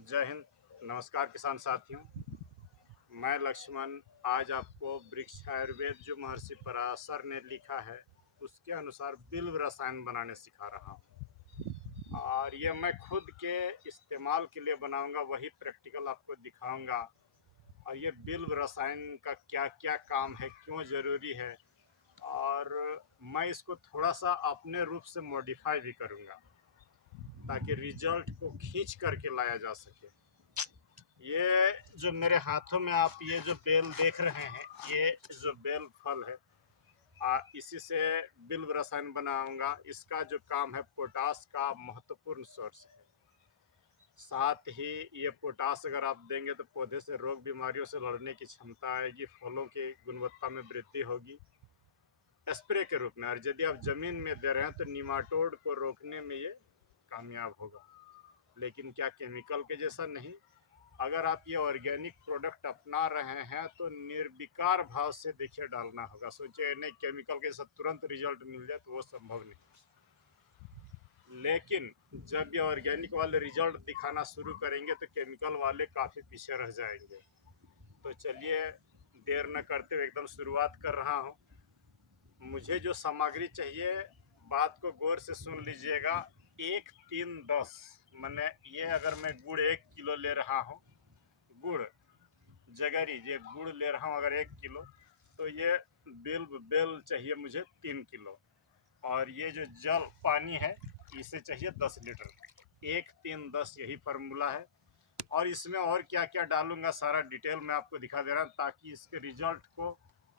जय हिंद। नमस्कार किसान साथियों। मैं लक्ष्मण आज आपको वृक्ष आयुर्वेद जो महर्षि पराशर ने लिखा है उसके अनुसार बिल्व रसायन बनाने सिखा रहा हूँ। और ये मैं खुद के इस्तेमाल के लिए बनाऊंगा, वही प्रैक्टिकल आपको दिखाऊंगा। और ये बिल्व रसायन का क्या क्या काम है, क्यों ज़रूरी है, और मैं इसको थोड़ा सा अपने रूप से मॉडिफाई भी करूँगा ताकि रिजल्ट को खींच करके लाया जा सके। ये जो मेरे हाथों में आप ये जो बेल देख रहे हैं, ये जो बेल फल है, इसी से बिल्व रसायन बनाऊंगा। इसका जो काम है, पोटास का महत्वपूर्ण सोर्स है। साथ ही ये पोटास अगर आप देंगे तो पौधे से रोग बीमारियों से लड़ने की क्षमता आएगी, फलों की गुणवत्ता में वृद्धि होगी स्प्रे के रूप में। और यदि आप ज़मीन में दे रहे हैं तो निमाटोड को रोकने में ये कामयाब होगा, लेकिन क्या केमिकल के जैसा नहीं। अगर आप ये ऑर्गेनिक प्रोडक्ट अपना रहे हैं तो निर्विकार भाव से देखिए डालना होगा। सोचिए नहीं केमिकल के साथ तुरंत रिजल्ट मिल जाए तो वो संभव नहीं। लेकिन जब ये ऑर्गेनिक वाले रिजल्ट दिखाना शुरू करेंगे तो केमिकल वाले काफ़ी पीछे रह जाएंगे। तो चलिए देर न करते हुए एकदम शुरुआत कर रहा हूँ। मुझे जो सामग्री चाहिए, बात को गौर से सुन लीजिएगा। 1 3 10 मैंने ये अगर मैं गुड़ 1 किलो ले रहा हूँ, गुड़ जगरी ये गुड़ ले रहा हूँ अगर 1 किलो, तो ये बेल चाहिए मुझे 3 किलो। और ये जो जल पानी है इसे चाहिए 10 लीटर। 1 3 10 यही फार्मूला है। और इसमें और क्या क्या डालूंगा सारा डिटेल मैं आपको दिखा दे रहा हूँ ताकि इसके रिजल्ट को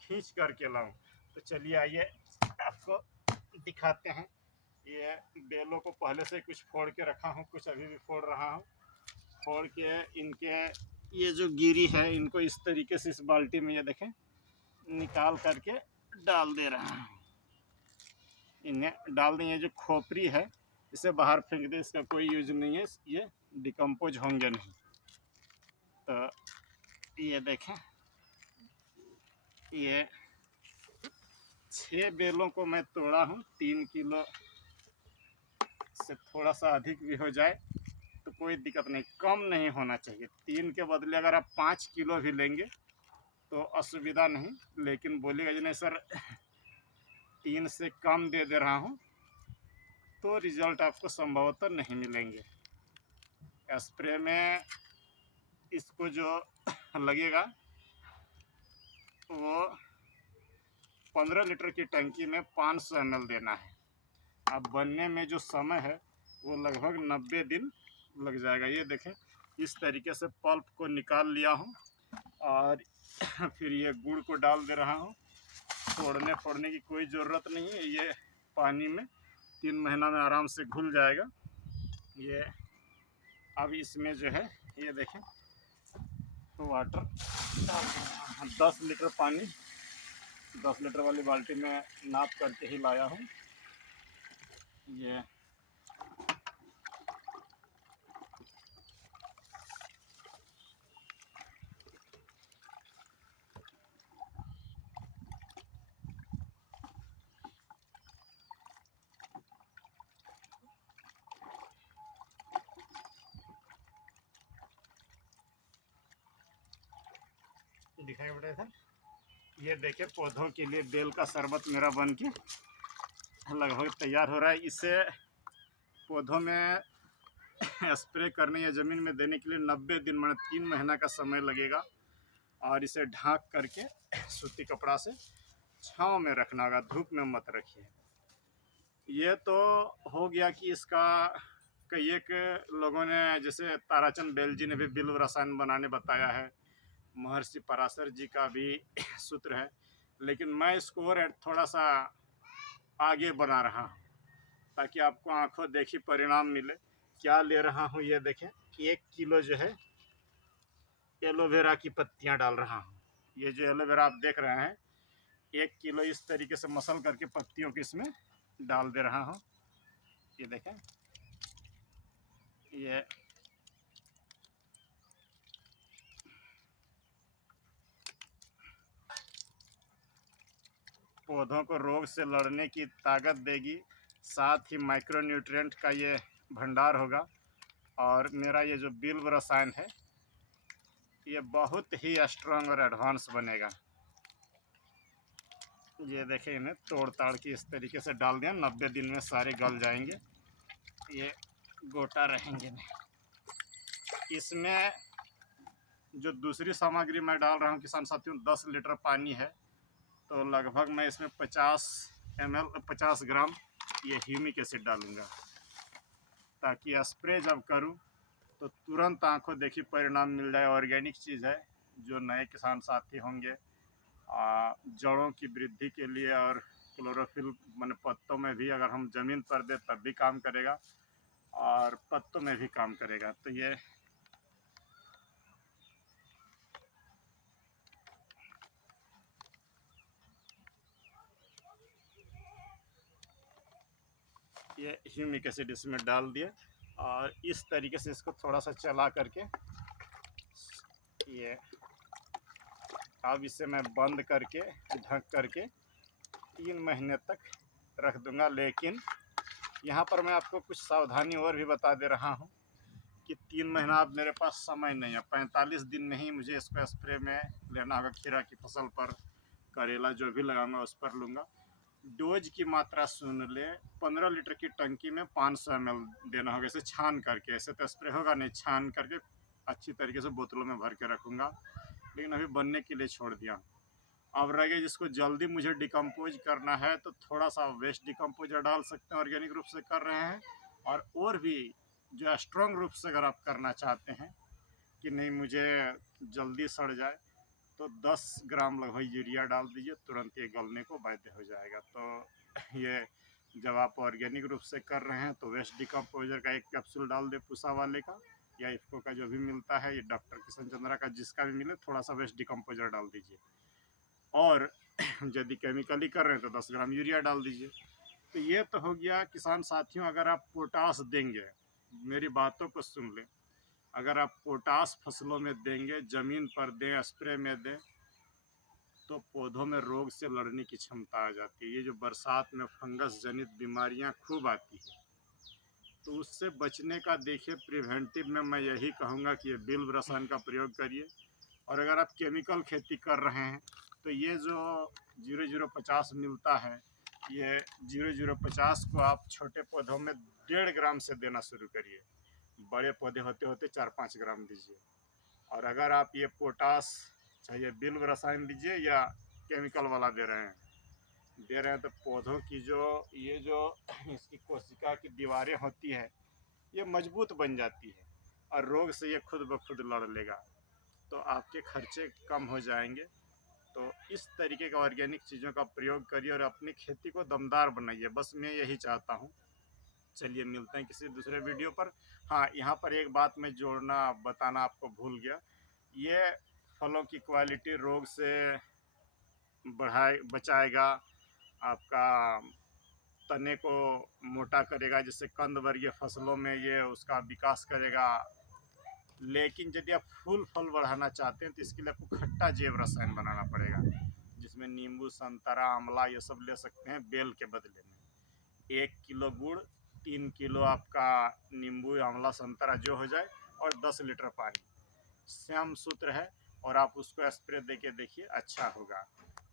खींच करके लाऊं। तो चलिए आइए आपको दिखाते हैं। ये बेलों को पहले से कुछ फोड़ के रखा हूँ, कुछ अभी भी फोड़ रहा हूँ। फोड़ के इनके ये जो गिरी है इनको इस तरीके से इस बाल्टी में ये देखें निकाल करके डाल दे रहा हूँ। इन्हें डाल दें। ये जो खोपड़ी है इसे बाहर फेंक दें, इसका कोई यूज नहीं है, ये डिकम्पोज होंगे नहीं। तो ये देखें, ये 6 बेलों को मैं तोड़ा हूँ। 3 किलो से थोड़ा सा अधिक भी हो जाए तो कोई दिक्कत नहीं, कम नहीं होना चाहिए। 3 के बदले अगर आप 5 किलो भी लेंगे तो असुविधा नहीं। लेकिन बोलिएगा जी नहीं सर 3 से कम दे रहा हूँ, तो रिजल्ट आपको संभवतः नहीं मिलेंगे। स्प्रे में इसको जो लगेगा वो 15 लीटर की टंकी में 500 ml देना है। अब बनने में जो समय है वो लगभग 90 दिन लग जाएगा। ये देखें इस तरीके से पल्प को निकाल लिया हूँ और फिर ये गुड़ को डाल दे रहा हूँ। फोड़ने की कोई ज़रूरत नहीं है, ये पानी में 3 महीना में आराम से घुल जाएगा। ये अब इसमें जो है ये देखें वाटर डाल 10 लीटर पानी 10 लीटर वाली बाल्टी में नाप करके ही लाया हूँ। ये दिखाई पड़ा था। ये देखिए पौधों के लिए बेल का शरबत मेरा बन के लगभग तैयार हो रहा है। इसे पौधों में स्प्रे करने या ज़मीन में देने के लिए 90 दिन मतलब 3 महीना का समय लगेगा। और इसे ढाँक करके सूती कपड़ा से छाँव में रखना होगा, धूप में मत रखिए। ये तो हो गया कि इसका कई एक लोगों ने, जैसे ताराचंद बेल जी ने भी बिल्व रसायन बनाने बताया है, महर्षि पराशर जी का भी सूत्र है। लेकिन मैं इसको और थोड़ा सा आगे बना रहा हूँ ताकि आपको आंखों देखी परिणाम मिले। क्या ले रहा हूँ ये देखें, 1 किलो जो है एलोवेरा की पत्तियाँ डाल रहा हूँ। ये जो एलोवेरा आप देख रहे हैं 1 किलो इस तरीके से मसल करके पत्तियों की इसमें डाल दे रहा हूँ। ये देखें, ये पौधों को रोग से लड़ने की ताकत देगी, साथ ही माइक्रो न्यूट्रिएंट का ये भंडार होगा और मेरा ये जो बिल्व रसायन है ये बहुत ही स्ट्रांग और एडवांस बनेगा। ये देखें, इन्हें तोड़ ताड़ के इस तरीके से डाल दिया, 90 दिन में सारे गल जाएंगे, ये गोटा रहेंगे नहीं। इसमें जो दूसरी सामग्री मैं डाल रहा हूँ किसान साथियों, 10 लीटर पानी है, तो लगभग मैं इसमें 50 ग्राम ये ह्यूमिक एसिड डालूँगा, ताकि स्प्रे जब करूँ तो तुरंत आंखों देखी परिणाम मिल जाए। ऑर्गेनिक चीज़ है, जो नए किसान साथी होंगे जड़ों की वृद्धि के लिए और क्लोरोफिल मैंने पत्तों में भी अगर हम ज़मीन पर दे तब भी काम करेगा और पत्तों में भी काम करेगा। तो ये ह्यूमिक एसिड इसमें डाल दिए और इस तरीके से इसको थोड़ा सा चला करके ये अब इसे मैं बंद करके ढक करके 3 महीने तक रख दूंगा। लेकिन यहाँ पर मैं आपको कुछ सावधानी और भी बता दे रहा हूँ कि 3 महीना अब मेरे पास समय नहीं है, 45 दिन में ही मुझे इसको स्प्रे में लेना होगा। खीरा की फसल पर, करेला जो भी लगाऊंगा उस पर लूँगा। डोज की मात्रा सुन ले, 15 लीटर की टंकी में 500 ml देना होगा। इसे छान करके, ऐसे तो स्प्रे होगा नहीं, छान करके अच्छी तरीके से बोतलों में भर के रखूँगा। लेकिन अभी बनने के लिए छोड़ दिया। अब रह गया जिसको जल्दी मुझे डिकम्पोज करना है तो थोड़ा सा वेस्ट डिकम्पोजर डाल सकते हैं, ऑर्गेनिक रूप से कर रहे हैं। और भी जो स्ट्रॉन्ग रूप से अगर आप करना चाहते हैं कि नहीं मुझे जल्दी सड़ जाए, तो 10 ग्राम लगभग यूरिया डाल दीजिए, तुरंत ये गलने को बाध्य हो जाएगा। तो ये जब आप ऑर्गेनिक रूप से कर रहे हैं तो वेस्ट डिकम्पोजर का एक कैप्सूल डाल दे, पूसा वाले का या इफ़को का जो भी मिलता है, ये डॉक्टर किशन चंद्रा का जिसका भी मिले, थोड़ा सा वेस्ट डिकम्पोजर डाल दीजिए। और यदि केमिकली कर रहे हैं तो 10 ग्राम यूरिया डाल दीजिए। तो ये तो हो गया किसान साथियों। अगर आप पोटास देंगे, मेरी बातों को सुन लें, अगर आप पोटास फसलों में देंगे, ज़मीन पर दें, स्प्रे में दें, तो पौधों में रोग से लड़ने की क्षमता आ जाती है। ये जो बरसात में फंगस जनित बीमारियां खूब आती है, तो उससे बचने का देखिए प्रिवेंटिव में मैं यही कहूँगा कि ये बिल्व रसायन का प्रयोग करिए। और अगर आप केमिकल खेती कर रहे हैं तो ये जो 0050 मिलता है, ये 0050 को आप छोटे पौधों में 1.5 ग्राम से देना शुरू करिए, बड़े पौधे होते होते 4-5 ग्राम दीजिए। और अगर आप ये पोटास चाहिए बिल्व रसायन दीजिए या केमिकल वाला दे रहे हैं तो पौधों की जो ये जो इसकी कोशिका की दीवारें होती है ये मजबूत बन जाती है और रोग से ये खुद ब खुद लड़ लेगा, तो आपके खर्चे कम हो जाएंगे। तो इस तरीके का ऑर्गेनिक चीज़ों का प्रयोग करिए और अपनी खेती को दमदार बनाइए, बस मैं यही चाहता हूँ। चलिए मिलते हैं किसी दूसरे वीडियो पर। हाँ, यहाँ पर एक बात मैं जोड़ना बताना आपको भूल गया, ये फलों की क्वालिटी रोग से बचाएगा, आपका तने को मोटा करेगा, जिससे कंद वर्गीय फसलों में ये उसका विकास करेगा। लेकिन यदि आप फूल फल बढ़ाना चाहते हैं तो इसके लिए आपको खट्टा जैव रसायन बनाना पड़ेगा, जिसमें नींबू, संतरा, आंवला ये सब ले सकते हैं बेल के बदले में। 1 किलो गुड़, 3 किलो आपका नींबू, आंवला, संतरा जो हो जाए, और 10 लीटर पानी, श्याम सूत्र है, और आप उसको स्प्रे दे के देखिए, अच्छा होगा।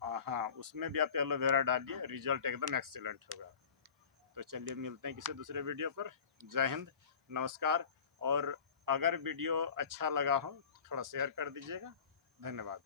हाँ, उसमें भी आप एलोवेरा डालिए, रिजल्ट एकदम एक्सीलेंट होगा। तो चलिए मिलते हैं किसी दूसरे वीडियो पर। जय हिंद, नमस्कार। और अगर वीडियो अच्छा लगा हो थोड़ा शेयर कर दीजिएगा। धन्यवाद।